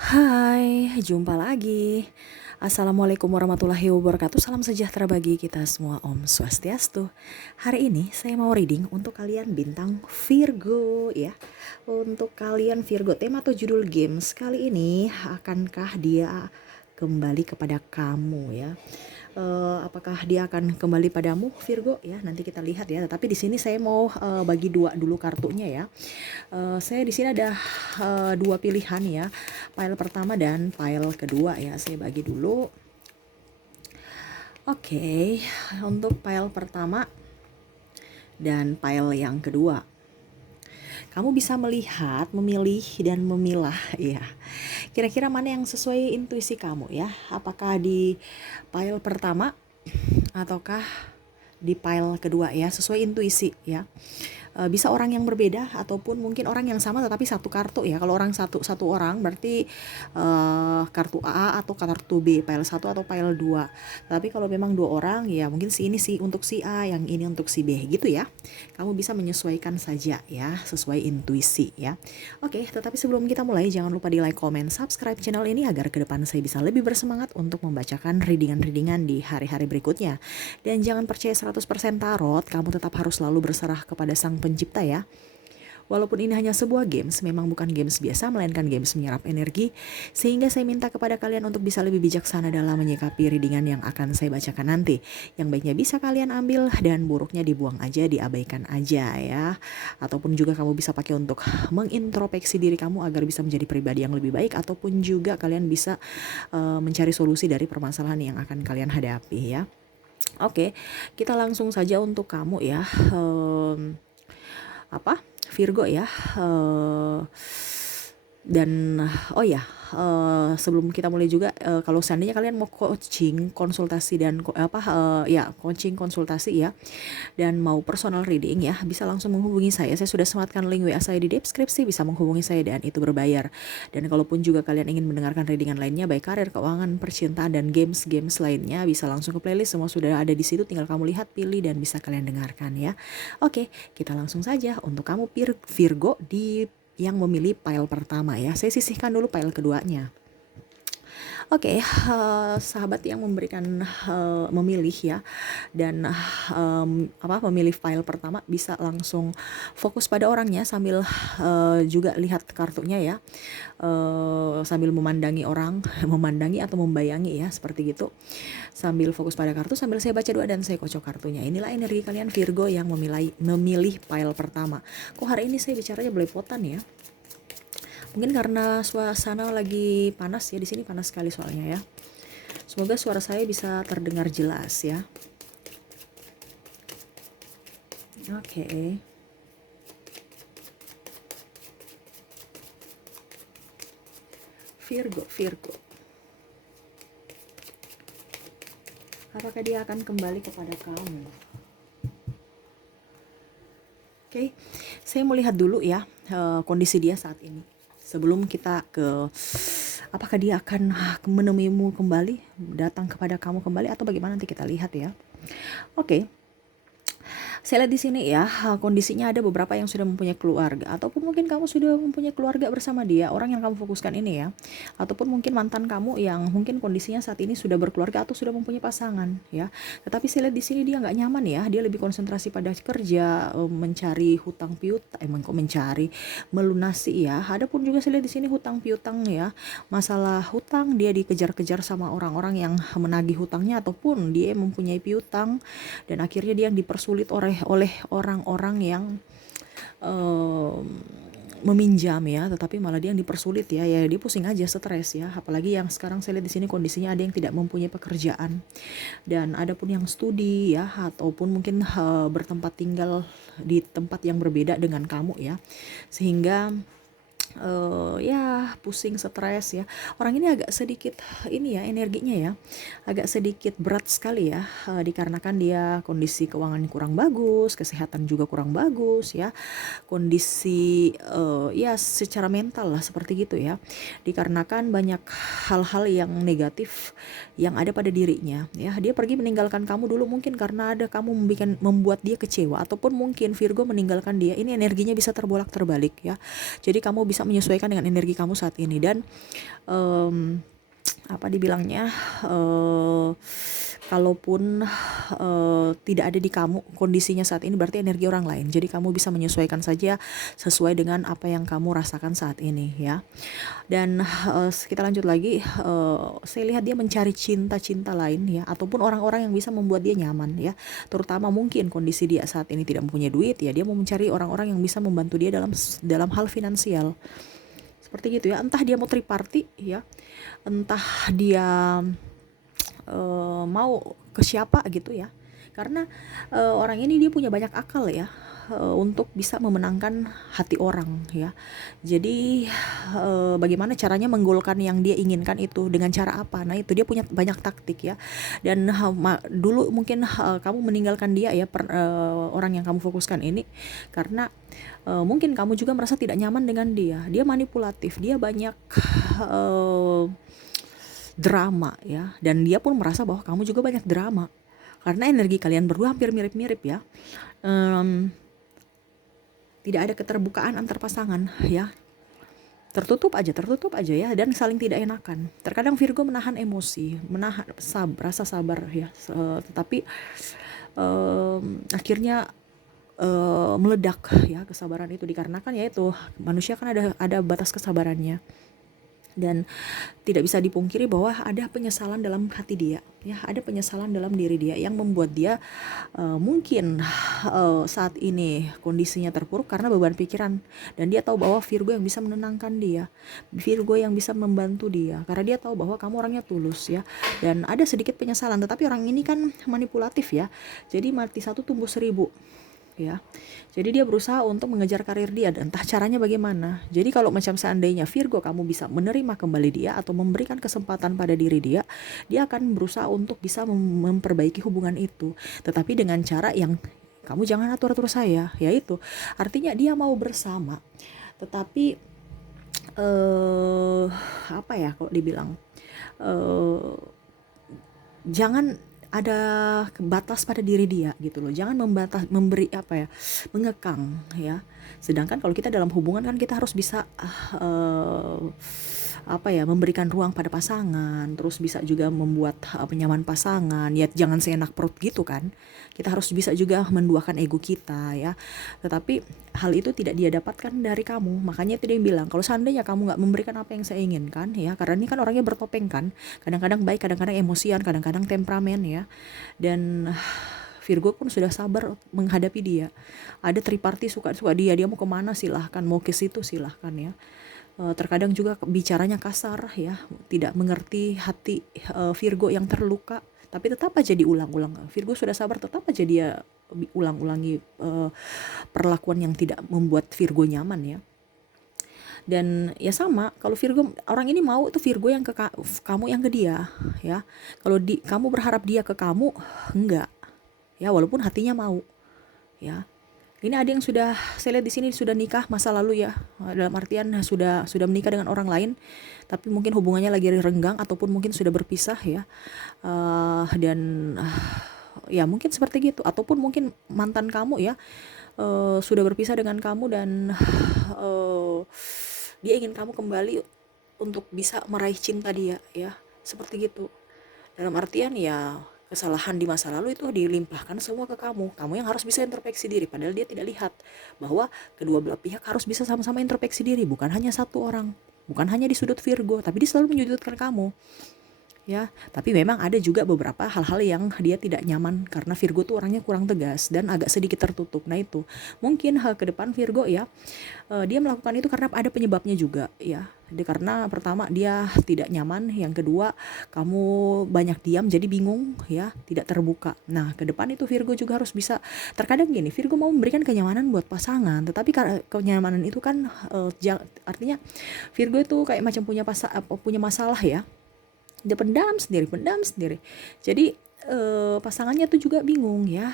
Hai, jumpa lagi. Assalamualaikum warahmatullahi wabarakatuh. Salam sejahtera bagi kita semua. Om Swastiastu. Hari ini saya mau reading untuk kalian bintang Virgo ya. Untuk kalian Virgo, tema atau judul games kali ini, akankah dia kembali kepada kamu ya? Apakah dia akan kembali padamu Virgo ya? Nanti kita lihat ya. Tapi di sini saya mau bagi dua dulu kartunya ya. Saya di sini ada dua pilihan ya, pile pertama dan pile kedua ya. Saya bagi dulu. Oke, untuk pile pertama dan pile yang kedua, kamu bisa melihat, memilih dan memilah ya. Kira-kira mana yang sesuai intuisi kamu ya? Apakah di pile pertama ataukah di pile kedua ya, sesuai intuisi ya. Bisa orang yang berbeda ataupun mungkin orang yang sama tetapi satu kartu ya. Kalau orang satu orang berarti kartu A atau kartu B, pile 1 atau pile 2. Tapi kalau memang dua orang ya mungkin si ini sih untuk si A, yang ini untuk si B gitu ya. Kamu bisa menyesuaikan saja ya, sesuai intuisi ya. Oke, tetapi sebelum kita mulai jangan lupa di like, comment, subscribe channel ini agar ke depan saya bisa lebih bersemangat untuk membacakan readingan-readingan di hari-hari berikutnya. Dan jangan percaya 100% tarot, kamu tetap harus selalu berserah kepada Sang Pencipta ya. Walaupun ini hanya sebuah games, memang bukan games biasa, melainkan games menyerap energi, sehingga saya minta kepada kalian untuk bisa lebih bijaksana dalam menyikapi readingan yang akan saya bacakan nanti. Yang baiknya bisa kalian ambil dan buruknya dibuang aja, diabaikan aja ya. Ataupun juga kamu bisa pakai untuk mengintrospeksi diri kamu agar bisa menjadi pribadi yang lebih baik, ataupun juga kalian bisa mencari solusi dari permasalahan yang akan kalian hadapi ya. Oke, kita langsung saja untuk kamu ya. Virgo ya. Dan oh ya, sebelum kita mulai juga, kalau seandainya kalian mau coaching, konsultasi dan coaching konsultasi ya, dan mau personal reading ya, bisa langsung menghubungi saya. Saya sudah sematkan link WA saya di deskripsi, bisa menghubungi saya dan itu berbayar. Dan kalaupun juga kalian ingin mendengarkan readingan lainnya, baik karir, keuangan, percintaan dan games lainnya, bisa langsung ke playlist, semua sudah ada di situ, tinggal kamu lihat, pilih dan bisa kalian dengarkan ya. Oke, kita langsung saja untuk kamu Virgo yang memilih pile pertama ya. Saya sisihkan dulu pile keduanya. Oke, sahabat yang memilih ya, dan memilih file pertama bisa langsung fokus pada orangnya sambil juga lihat kartunya ya, sambil memandangi orang, memandangi atau membayangi ya, seperti gitu. Sambil fokus pada kartu, sambil saya baca doa dan saya kocok kartunya. Inilah energi kalian Virgo yang memilih file pertama. Kok hari ini saya bicaranya belepotan ya? Mungkin karena suasana lagi panas ya, di sini panas sekali soalnya ya. Semoga suara saya bisa terdengar jelas ya. Oke. Virgo. Apakah dia akan kembali kepada kamu? Oke, saya mau lihat dulu ya kondisi dia saat ini. Sebelum kita ke apakah dia akan menemuimu kembali, datang kepada kamu kembali, atau bagaimana, nanti kita lihat ya. Oke. Saya lihat di sini ya, kondisinya ada beberapa yang sudah mempunyai keluarga, ataupun mungkin kamu sudah mempunyai keluarga bersama dia, orang yang kamu fokuskan ini ya. Ataupun mungkin mantan kamu yang mungkin kondisinya saat ini sudah berkeluarga atau sudah mempunyai pasangan ya. Tetapi saya lihat di sini dia nggak nyaman ya, dia lebih konsentrasi pada kerja, mencari hutang piutang, melunasi ya. Adapun juga saya lihat di sini hutang piutang ya, masalah hutang, dia dikejar-kejar sama orang-orang yang menagih hutangnya, ataupun dia mempunyai piutang dan akhirnya dia yang dipersulit oleh orang-orang yang meminjam ya, tetapi malah dia yang dipersulit ya, dia pusing aja, stres ya. Apalagi yang sekarang saya lihat di sini kondisinya ada yang tidak mempunyai pekerjaan, dan ada pun yang studi ya, ataupun mungkin bertempat tinggal di tempat yang berbeda dengan kamu ya, sehingga ya pusing, stres ya. Orang ini agak sedikit ini ya, energinya ya agak sedikit berat sekali ya, dikarenakan dia kondisi keuangan kurang bagus, kesehatan juga kurang bagus ya, kondisi ya secara mental lah seperti gitu ya, dikarenakan banyak hal-hal yang negatif yang ada pada dirinya ya. Dia pergi meninggalkan kamu dulu mungkin karena ada kamu membuat dia kecewa, ataupun mungkin Virgo meninggalkan dia, ini energinya bisa terbolak-terbalik ya. Jadi kamu bisa bisa menyesuaikan dengan energi kamu saat ini. Dan apa dibilangnya, kalaupun tidak ada di kamu kondisinya saat ini, berarti energi orang lain. Jadi kamu bisa menyesuaikan saja sesuai dengan apa yang kamu rasakan saat ini ya. Dan kita lanjut lagi, saya lihat dia mencari cinta-cinta lain ya, ataupun orang-orang yang bisa membuat dia nyaman ya. Terutama mungkin kondisi dia saat ini tidak mempunyai duit ya, dia mau mencari orang-orang yang bisa membantu dia dalam hal finansial. Seperti gitu ya, entah dia mau triparty ya, entah dia mau ke siapa gitu ya. Karena orang ini dia punya banyak akal ya, untuk bisa memenangkan hati orang ya. Jadi bagaimana caranya menggolkan yang dia inginkan itu, dengan cara apa? Nah itu dia punya banyak taktik ya. Dan dulu mungkin kamu meninggalkan dia ya, orang yang kamu fokuskan ini karena mungkin kamu juga merasa tidak nyaman dengan dia. Dia manipulatif, dia banyak drama ya, dan dia pun merasa bahwa kamu juga banyak drama karena energi kalian berdua hampir mirip-mirip ya. Tidak ada keterbukaan antar pasangan ya, tertutup aja ya, dan saling tidak enakan. Terkadang Virgo menahan emosi, menahan rasa sabar ya, tetapi akhirnya meledak ya kesabaran itu, dikarenakan yaitu manusia kan ada batas kesabarannya. Dan tidak bisa dipungkiri bahwa ada penyesalan dalam hati dia ya, ada penyesalan dalam diri dia yang membuat dia mungkin saat ini kondisinya terpuruk karena beban pikiran. Dan dia tahu bahwa Virgo yang bisa menenangkan dia, Virgo yang bisa membantu dia, karena dia tahu bahwa kamu orangnya tulus ya. Dan ada sedikit penyesalan, tetapi orang ini kan manipulatif ya, jadi mati satu tumbuh seribu ya. Jadi dia berusaha untuk mengejar karir dia, dan entah caranya bagaimana. Jadi kalau macam seandainya Virgo kamu bisa menerima kembali dia atau memberikan kesempatan pada diri dia, dia akan berusaha untuk bisa memperbaiki hubungan itu, tetapi dengan cara yang kamu jangan atur-atur saya, yaitu artinya dia mau bersama, tetapi apa ya kalau dibilang, jangan ada batas pada diri dia gitu loh, jangan memberi apa ya, mengekang ya. Sedangkan kalau kita dalam hubungan kan kita harus bisa apa ya, memberikan ruang pada pasangan, terus bisa juga membuat penyaman pasangan ya, jangan seenak perut gitu kan. Kita harus bisa juga menduakan ego kita ya. Tetapi hal itu tidak dia dapatkan dari kamu, makanya itu dia bilang kalau seandainya kamu nggak memberikan apa yang saya inginkan ya, karena ini kan orangnya bertopeng kan, kadang-kadang baik, kadang-kadang emosian, kadang-kadang temperamen ya. Dan Virgo pun sudah sabar menghadapi dia. Ada triparty suka dia mau kemana silahkan, mau ke situ silahkan ya. Terkadang juga bicaranya kasar ya, tidak mengerti hati Virgo yang terluka, tapi tetap aja diulang-ulang. Virgo sudah sabar, tetap aja dia ulang-ulangi perlakuan yang tidak membuat Virgo nyaman ya. Dan ya sama, kalau Virgo orang ini mau itu Virgo yang ke kamu yang ke dia ya. Kalau kamu berharap dia ke kamu, enggak ya, walaupun hatinya mau ya. Ini ada yang sudah saya lihat di sini sudah nikah masa lalu ya, dalam artian sudah menikah dengan orang lain, tapi mungkin hubungannya lagi renggang ataupun mungkin sudah berpisah ya. Dan ya mungkin seperti gitu, ataupun mungkin mantan kamu ya sudah berpisah dengan kamu, dan dia ingin kamu kembali untuk bisa meraih cinta dia ya, seperti gitu. Dalam artian ya, kesalahan di masa lalu itu dilimpahkan semua ke kamu yang harus bisa introspeksi diri, padahal dia tidak lihat bahwa kedua belah pihak harus bisa sama-sama introspeksi diri, bukan hanya satu orang, bukan hanya di sudut Virgo, tapi dia selalu menyudutkan kamu ya. Tapi memang ada juga beberapa hal-hal yang dia tidak nyaman karena Virgo tuh orangnya kurang tegas dan agak sedikit tertutup. Nah itu mungkin hal ke depan Virgo ya, dia melakukan itu karena ada penyebabnya juga ya. Karena pertama dia tidak nyaman, yang kedua kamu banyak diam jadi bingung ya, tidak terbuka. Nah ke depan itu Virgo juga harus bisa, terkadang gini, Virgo mau memberikan kenyamanan buat pasangan, tetapi kenyamanan itu kan artinya Virgo itu kayak macam punya masalah ya, dia pendam sendiri. Jadi pasangannya tuh juga bingung ya,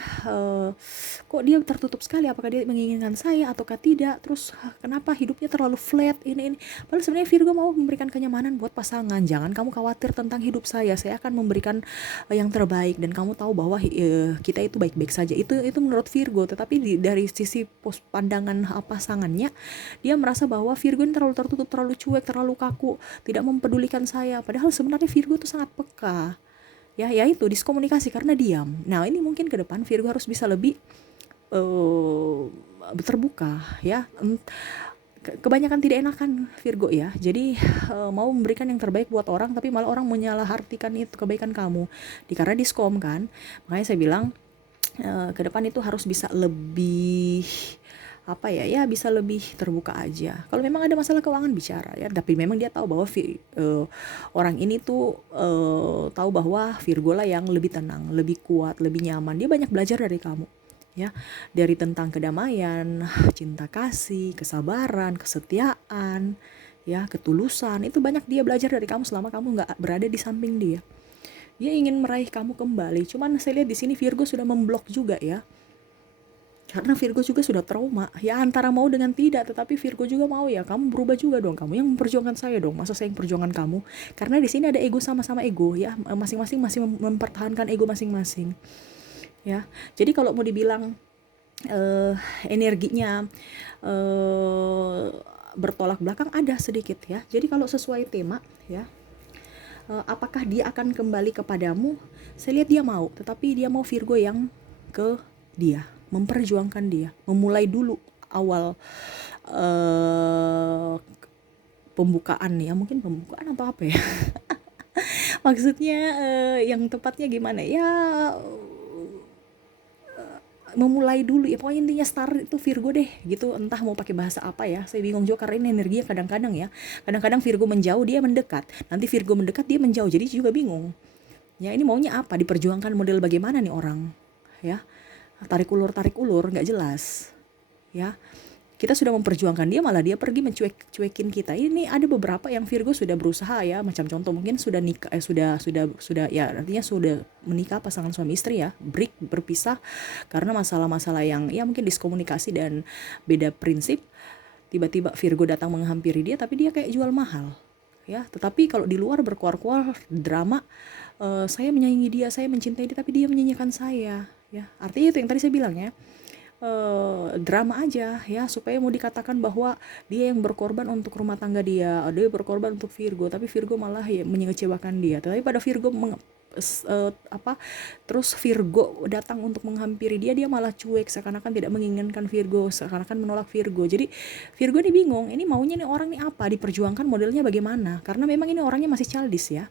kok dia tertutup sekali, apakah dia menginginkan saya ataukah tidak, terus kenapa hidupnya terlalu flat ini. Padahal sebenarnya Virgo mau memberikan kenyamanan buat pasangan. Jangan kamu khawatir tentang hidup saya akan memberikan yang terbaik, dan kamu tahu bahwa kita itu baik-baik saja. Itu menurut Virgo. Tetapi dari sisi pandangan pasangannya, dia merasa bahwa Virgo ini terlalu tertutup, terlalu cuek, terlalu kaku, tidak mempedulikan saya. Padahal sebenarnya Virgo itu sangat peka. Ya itu diskomunikasi karena diam. Nah ini mungkin ke depan Virgo harus bisa lebih terbuka ya. Kebanyakan tidak enakan Virgo ya. Jadi mau memberikan yang terbaik buat orang, tapi malah orang menyalahartikan itu kebaikan kamu. Karena diskom kan. Makanya saya bilang ke depan itu harus bisa lebih bisa lebih terbuka aja. Kalau memang ada masalah keuangan bicara ya, tapi memang dia tahu bahwa orang ini tuh tahu bahwa Virgo lah yang lebih tenang, lebih kuat, lebih nyaman. Dia banyak belajar dari kamu ya, dari tentang kedamaian, cinta kasih, kesabaran, kesetiaan ya, ketulusan. Itu banyak dia belajar dari kamu selama kamu nggak berada di samping dia. Dia ingin meraih kamu kembali. Cuman saya lihat di sini Virgo sudah memblok juga ya. Karena Virgo juga sudah trauma ya, antara mau dengan tidak. Tetapi Virgo juga mau ya, kamu berubah juga dong, kamu yang memperjuangkan saya dong, masa saya yang perjuangan kamu. Karena di sini ada ego, sama-sama ego ya, masing-masing masih mempertahankan ego masing-masing ya. Jadi kalau mau dibilang energinya bertolak belakang, ada sedikit ya. Jadi kalau sesuai tema ya, apakah dia akan kembali kepadamu, saya lihat dia mau, tetapi dia mau Virgo yang ke dia, memperjuangkan dia, memulai dulu awal pembukaan ya, mungkin pembukaan atau apa ya. Maksudnya yang tepatnya gimana ya, memulai dulu ya, pokoknya intinya start itu Virgo deh gitu. Entah mau pakai bahasa apa ya, saya bingung juga karena ini energinya kadang-kadang ya, kadang-kadang Virgo menjauh, dia mendekat, nanti Virgo mendekat, dia menjauh, jadi juga bingung ya, ini maunya apa, diperjuangkan model bagaimana nih orang ya. Tarik ulur nggak jelas ya. Kita sudah memperjuangkan dia, malah dia pergi mencuekin kita. Ini ada beberapa yang Virgo sudah berusaha ya, macam contoh mungkin sudah nikah, sudah ya, artinya sudah menikah pasangan suami istri ya, berpisah karena masalah-masalah yang ya mungkin diskomunikasi dan beda prinsip. Tiba-tiba Virgo datang menghampiri dia, tapi dia kayak jual mahal ya. Tetapi kalau di luar berkuar-kuar drama, saya menyayangi dia, saya mencintai dia, tapi dia menyanyikan saya ya. Artinya itu yang tadi saya bilang ya, drama aja ya, supaya mau dikatakan bahwa dia yang berkorban untuk rumah tangga dia berkorban untuk Virgo, tapi Virgo malah ya mengecewakan dia. Tapi pada Virgo terus Virgo datang untuk menghampiri dia, dia malah cuek, seakan-akan tidak menginginkan Virgo, seakan-akan menolak Virgo. Jadi Virgo ini bingung, ini maunya nih orang nih apa, diperjuangkan modelnya bagaimana, karena memang ini orangnya masih childish ya.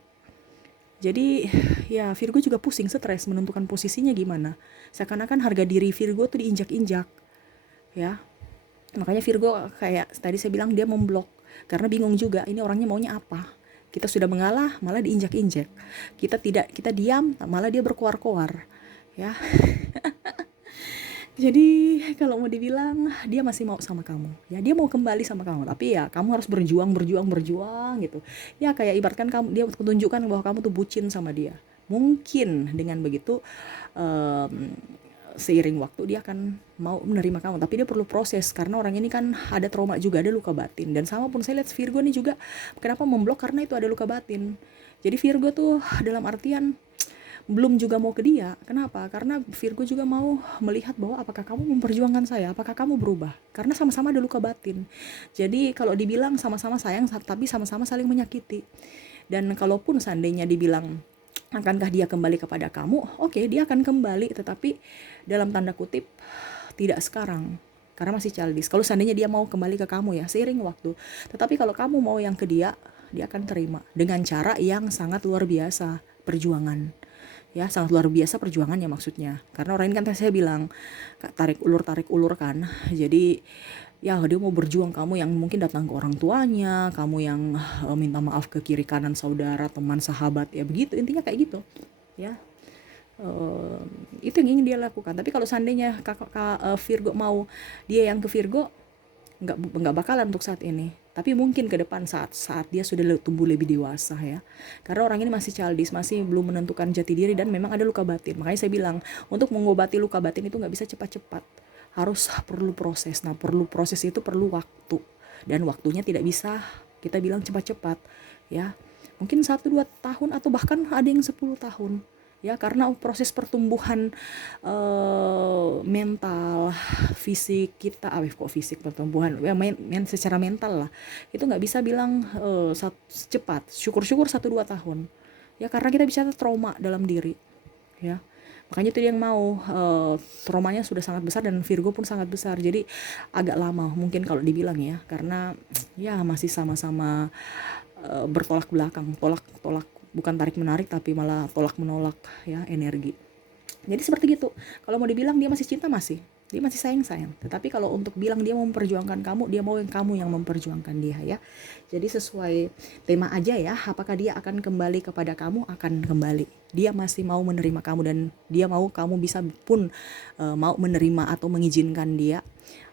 Jadi ya Virgo juga pusing, stres menentukan posisinya gimana. Seakan-akan harga diri Virgo tuh diinjak-injak ya. Makanya Virgo kayak tadi saya bilang, dia memblok karena bingung juga ini orangnya maunya apa. Kita sudah mengalah malah diinjak-injak. Kita diam malah dia berkoar-koar ya. Jadi kalau mau dibilang dia masih mau sama kamu ya, dia mau kembali sama kamu, tapi ya kamu harus berjuang gitu ya. Kayak ibaratkan kamu, dia tunjukkan bahwa kamu tuh bucin sama dia. Mungkin dengan begitu seiring waktu dia akan mau menerima kamu, tapi dia perlu proses karena orang ini kan ada trauma juga, ada luka batin. Dan sama pun saya lihat Virgo ini juga kenapa memblok, karena itu ada luka batin. Jadi Virgo tuh dalam artian belum juga mau ke dia. Kenapa? Karena Virgo juga mau melihat bahwa apakah kamu memperjuangkan saya, apakah kamu berubah, karena sama-sama ada luka batin. Jadi kalau dibilang sama-sama sayang, tapi sama-sama saling menyakiti. Dan kalaupun seandainya dibilang akankah dia kembali kepada kamu, oke, dia akan kembali, tetapi dalam tanda kutip tidak sekarang, karena masih childish. Kalau seandainya dia mau kembali ke kamu ya seiring waktu, tetapi kalau kamu mau yang ke dia, dia akan terima dengan cara yang sangat luar biasa perjuangan ya, sangat luar biasa perjuangannya maksudnya. Karena orang ini kan saya bilang tarik ulur kan. Jadi ya dia mau berjuang, kamu yang mungkin datang ke orang tuanya, kamu yang minta maaf ke kiri kanan, saudara, teman, sahabat ya, begitu intinya kayak gitu ya. Itu yang ingin dia lakukan. Tapi kalau seandainya Virgo mau dia yang ke Virgo, nggak bakalan untuk saat ini, tapi mungkin ke depan saat dia sudah tumbuh lebih dewasa ya. Karena orang ini masih childish, masih belum menentukan jati diri, dan memang ada luka batin. Makanya saya bilang, untuk mengobati luka batin itu nggak bisa cepat-cepat, harus perlu proses. Nah, perlu proses itu perlu waktu, dan waktunya tidak bisa kita bilang cepat-cepat ya. Mungkin 1-2 tahun, atau bahkan ada yang 10 tahun ya, karena proses pertumbuhan mental, fisik kita, kok fisik pertumbuhan ya, secara mental lah, itu nggak bisa bilang cepat. Syukur-syukur 1-2 tahun ya, karena kita bisa trauma dalam diri ya. Makanya itu dia yang mau, traumanya sudah sangat besar, dan Virgo pun sangat besar, jadi agak lama mungkin kalau dibilang ya, karena ya masih sama-sama bertolak belakang, tolak bukan tarik menarik, tapi malah tolak menolak ya, energi. Jadi seperti gitu. Kalau mau dibilang dia masih cinta, dia masih sayang. Tetapi kalau untuk bilang dia mau memperjuangkan kamu, dia mau kamu yang memperjuangkan dia ya. Jadi sesuai tema aja ya, apakah dia akan kembali kepada kamu? Akan kembali. Dia masih mau menerima kamu, dan dia mau kamu bisa pun mau menerima atau mengizinkan dia,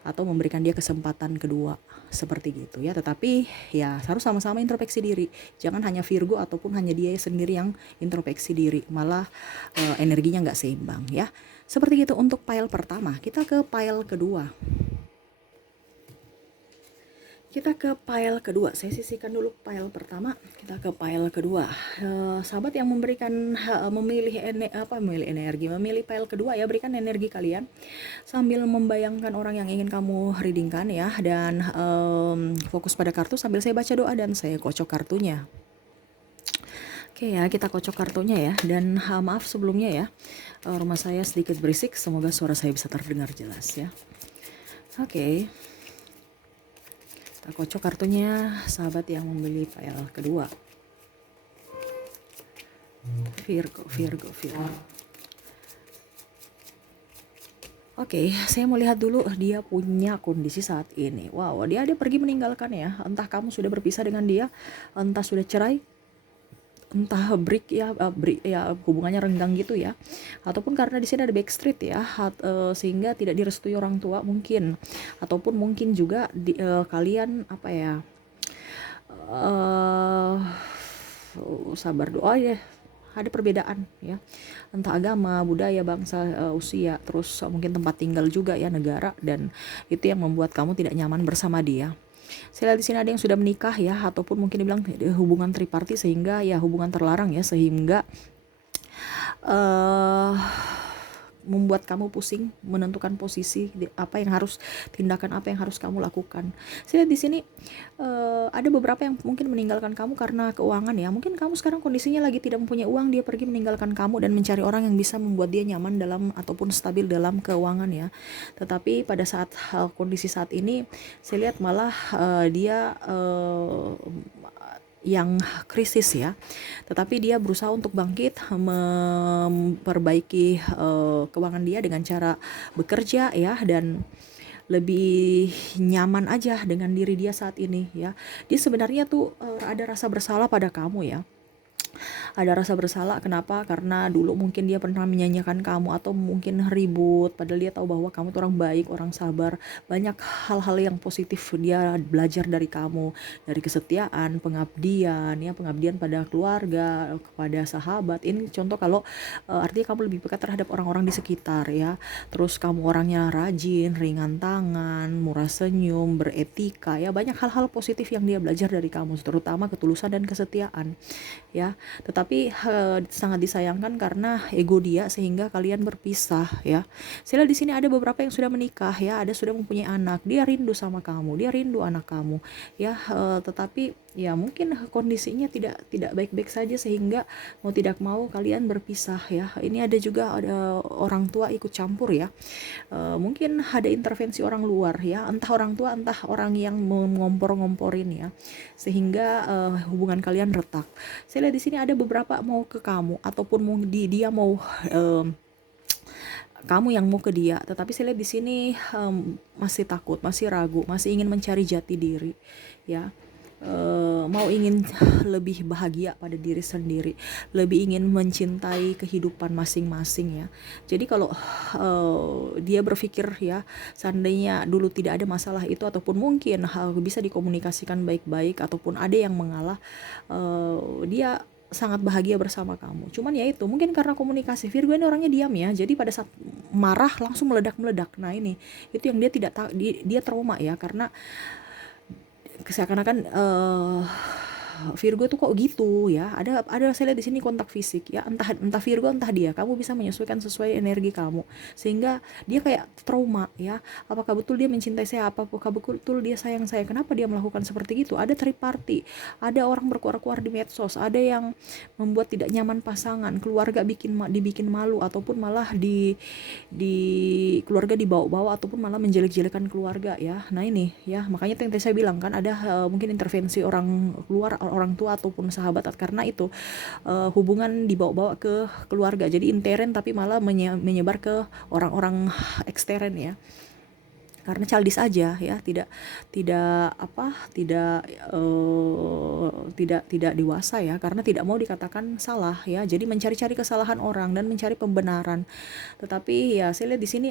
atau memberikan dia kesempatan kedua, seperti gitu ya. Tetapi ya harus sama-sama introspeksi diri. Jangan hanya Virgo ataupun hanya dia sendiri yang introspeksi diri, malah energinya nggak seimbang ya. Seperti itu untuk pile pertama. Kita ke pile kedua. Saya sisihkan dulu pile pertama, kita ke pile kedua. Sahabat yang memilih energi, memilih pile kedua ya, berikan energi kalian sambil membayangkan orang yang ingin kamu readingkan ya, dan fokus pada kartu sambil saya baca doa dan saya kocok kartunya. Oke ya, kita kocok kartunya ya, dan maaf sebelumnya ya, rumah saya sedikit berisik, semoga suara saya bisa terdengar jelas ya. Oke. Kita kocok kartunya, sahabat yang memilih pile kedua. Virgo. Oke, saya mau lihat dulu dia punya kondisi saat ini. Wow, dia pergi meninggalkan ya. Entah kamu sudah berpisah dengan dia, entah sudah cerai, entah break ya, hubungannya renggang gitu ya, ataupun karena di sini ada backstreet ya, sehingga tidak direstui orang tua mungkin, ataupun mungkin juga kalian sabar doa ya, ada perbedaan ya, entah agama, budaya, bangsa, usia, terus mungkin tempat tinggal juga ya, negara, dan itu yang membuat kamu tidak nyaman bersama dia. Saya lihat di sini ada yang sudah menikah ya, ataupun mungkin dibilang hubungan triparti, sehingga ya hubungan terlarang ya, sehingga membuat kamu pusing menentukan posisi tindakan apa yang harus kamu lakukan. Saya lihat di sini ada beberapa yang mungkin meninggalkan kamu karena keuangan ya. Mungkin kamu sekarang kondisinya lagi tidak mempunyai uang, dia pergi meninggalkan kamu dan mencari orang yang bisa membuat dia nyaman dalam ataupun stabil dalam keuangan ya. Tetapi pada saat kondisi saat ini saya lihat malah dia yang krisis ya, tetapi dia berusaha untuk bangkit, memperbaiki keuangan dia dengan cara bekerja ya, dan lebih nyaman aja dengan diri dia saat ini ya. Dia sebenarnya tuh ada rasa bersalah pada kamu ya. Ada rasa bersalah, kenapa? Karena dulu mungkin dia pernah menyanyikan kamu, atau mungkin ribut, padahal dia tahu bahwa kamu tuh orang baik, orang sabar. Banyak hal-hal yang positif dia belajar dari kamu, dari kesetiaan, pengabdian pada keluarga, kepada sahabat. Ini contoh kalau artinya kamu lebih peka terhadap orang-orang di sekitar ya. Terus kamu orangnya rajin, ringan tangan, murah senyum, beretika ya. Banyak hal-hal positif yang dia belajar dari kamu, terutama ketulusan dan kesetiaan ya. Tetapi sangat disayangkan karena ego dia sehingga kalian berpisah ya. Saya lihat di sini ada beberapa yang sudah menikah ya, ada sudah mempunyai anak. Dia rindu sama kamu, dia rindu anak kamu ya, tetapi ya mungkin kondisinya tidak baik-baik saja, sehingga mau tidak mau kalian berpisah ya. Ini ada juga orang tua ikut campur ya. Mungkin ada intervensi orang luar ya, entah orang tua entah orang yang mengompor-ngomporin ya, sehingga hubungan kalian retak. Saya lihat di sini ada beberapa mau ke kamu, ataupun dia mau kamu yang mau ke dia, tetapi saya lihat di sini masih takut, masih ragu, masih ingin mencari jati diri ya. mau ingin lebih bahagia pada diri sendiri, lebih ingin mencintai kehidupan masing-masing ya. Jadi kalau dia berpikir ya, seandainya dulu tidak ada masalah itu, ataupun mungkin bisa dikomunikasikan baik-baik, ataupun ada yang mengalah, dia sangat bahagia bersama kamu. Cuman ya itu, mungkin karena komunikasi, Virgo ini orangnya diam ya, jadi pada saat marah langsung meledak-meledak. Nah ini, itu yang dia tidak tahu, dia trauma ya, karena seakan-akan Virgo tuh kok gitu ya. Ada saya lihat di sini kontak fisik ya, entah Virgo entah dia. Kamu bisa menyesuaikan sesuai energi kamu, sehingga dia kayak trauma ya. Apakah betul dia mencintai saya? Apakah betul dia sayang saya? Kenapa dia melakukan seperti itu? Ada triparty, ada orang berkuar-kuar di medsos, ada yang membuat tidak nyaman pasangan, keluarga dibikin malu, ataupun malah di keluarga dibawa-bawa, ataupun malah menjelek-jelekan keluarga ya. Nah ini ya, makanya yang tadi saya bilang kan, ada mungkin intervensi orang luar, orang tua ataupun sahabat, karena itu hubungan dibawa-bawa ke keluarga, jadi intern tapi malah menyebar ke orang-orang ekstern ya, karena childish aja ya, tidak apa tidak dewasa ya, karena tidak mau dikatakan salah ya, jadi mencari-cari kesalahan orang dan mencari pembenaran. Tetapi ya saya lihat di sini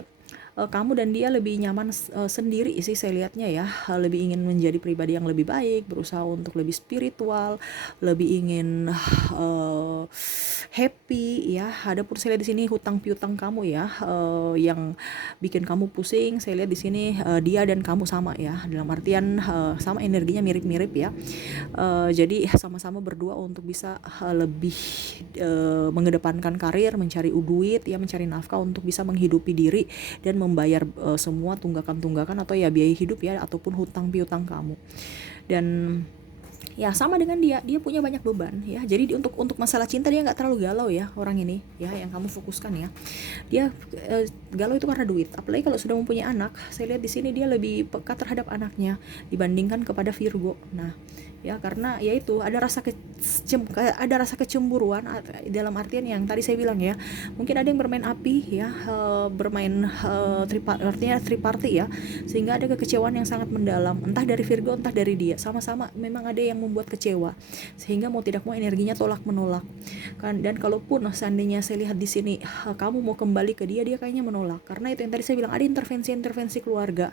kamu dan dia lebih nyaman sendiri sih saya lihatnya ya, lebih ingin menjadi pribadi yang lebih baik, berusaha untuk lebih spiritual, lebih ingin happy ya. Adapun saya lihat di sini hutang piutang kamu ya, yang bikin kamu pusing, saya lihat di sini dia dan kamu sama ya, dalam artian sama, energinya mirip-mirip ya. Jadi sama-sama berdua untuk bisa lebih mengedepankan karir, mencari duit ya, mencari nafkah untuk bisa menghidupi diri dan membayar semua tunggakan-tunggakan atau ya biaya hidup ya, ataupun hutang piutang kamu. Dan ya sama dengan dia punya banyak beban ya, jadi untuk masalah cinta dia nggak terlalu galau ya orang ini ya, yang kamu fokuskan ya. Dia galau itu karena duit, apalagi kalau sudah mempunyai anak. Saya lihat di sini dia lebih peka terhadap anaknya dibandingkan kepada Virgo. Nah ya, karena yaitu ada rasa kecemburuan, dalam artian yang tadi saya bilang ya, mungkin ada yang bermain api ya, bermain artinya triparty ya, sehingga ada kekecewaan yang sangat mendalam, entah dari Virgo entah dari dia. Sama-sama memang ada yang membuat kecewa, sehingga mau tidak mau energinya tolak menolak kan. Dan kalaupun seandainya saya lihat di sini kamu mau kembali ke dia kayaknya menolak, karena itu yang tadi saya bilang, ada intervensi keluarga,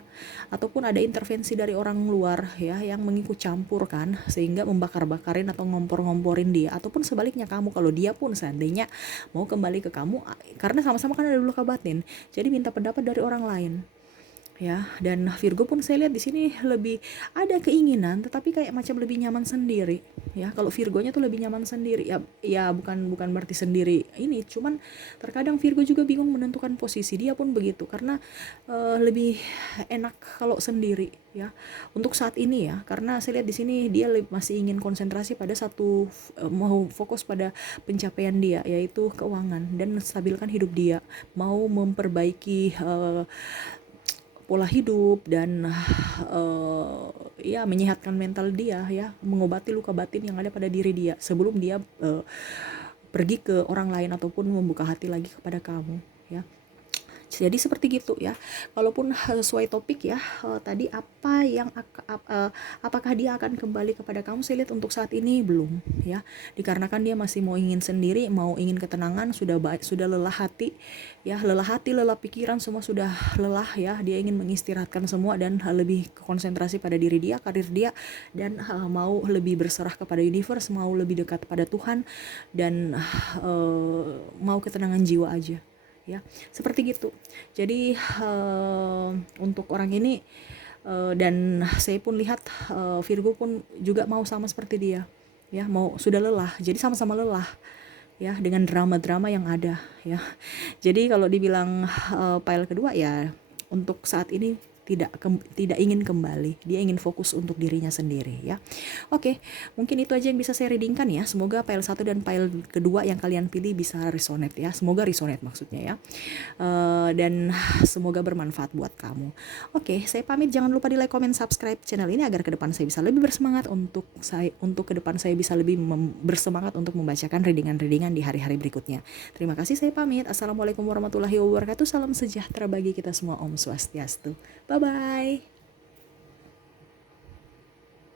ataupun ada intervensi dari orang luar ya, yang mengikut campur kan, sehingga membakar-bakarin atau ngompor-ngomporin dia. Ataupun sebaliknya, kamu kalau dia pun seandainya mau kembali ke kamu, karena sama-sama kan ada luka batin, jadi minta pendapat dari orang lain ya. Dan Virgo pun saya lihat di sini lebih ada keinginan, tetapi kayak macam lebih nyaman sendiri ya. Kalau Virgonya tuh lebih nyaman sendiri ya, bukan berarti sendiri ini, cuman terkadang Virgo juga bingung menentukan posisi. Dia pun begitu, karena lebih enak kalau sendiri ya untuk saat ini ya, karena saya lihat di sini dia masih ingin konsentrasi pada satu, mau fokus pada pencapaian dia, yaitu keuangan, dan menstabilkan hidup dia, mau memperbaiki pola hidup, dan ya menyehatkan mental dia ya, mengobati luka batin yang ada pada diri dia sebelum dia pergi ke orang lain ataupun membuka hati lagi kepada kamu ya. Jadi seperti gitu ya. Kalaupun sesuai topik ya, tadi apakah dia akan kembali kepada kamu? Saya lihat untuk saat ini belum ya, dikarenakan dia masih mau ingin sendiri, mau ingin ketenangan, sudah lelah hati ya, lelah pikiran, semua sudah lelah ya. Dia ingin mengistirahatkan semua dan lebih konsentrasi pada diri dia, karir dia, dan mau lebih berserah kepada universe, mau lebih dekat pada Tuhan, dan mau ketenangan jiwa aja ya, seperti gitu. Jadi untuk orang ini, dan saya pun lihat Virgo pun juga mau sama seperti dia ya, sudah lelah, jadi sama-sama lelah ya dengan drama-drama yang ada ya. Jadi kalau dibilang pile kedua ya, untuk saat ini tidak ingin kembali, dia ingin fokus untuk dirinya sendiri ya. Oke, mungkin itu aja yang bisa saya readingkan ya. Semoga pile 1 dan pile kedua yang kalian pilih bisa resonate ya, semoga resonate maksudnya ya, dan semoga bermanfaat buat kamu. Oke, saya pamit. Jangan lupa di like, comment, subscribe channel ini agar ke depan saya bisa lebih bersemangat untuk ke depan saya bisa lebih bersemangat untuk membacakan readingan-readingan di hari-hari berikutnya. Terima kasih, saya pamit. Assalamualaikum warahmatullahi wabarakatuh. Salam sejahtera bagi kita semua. Om Swastiastu. Bye-bye.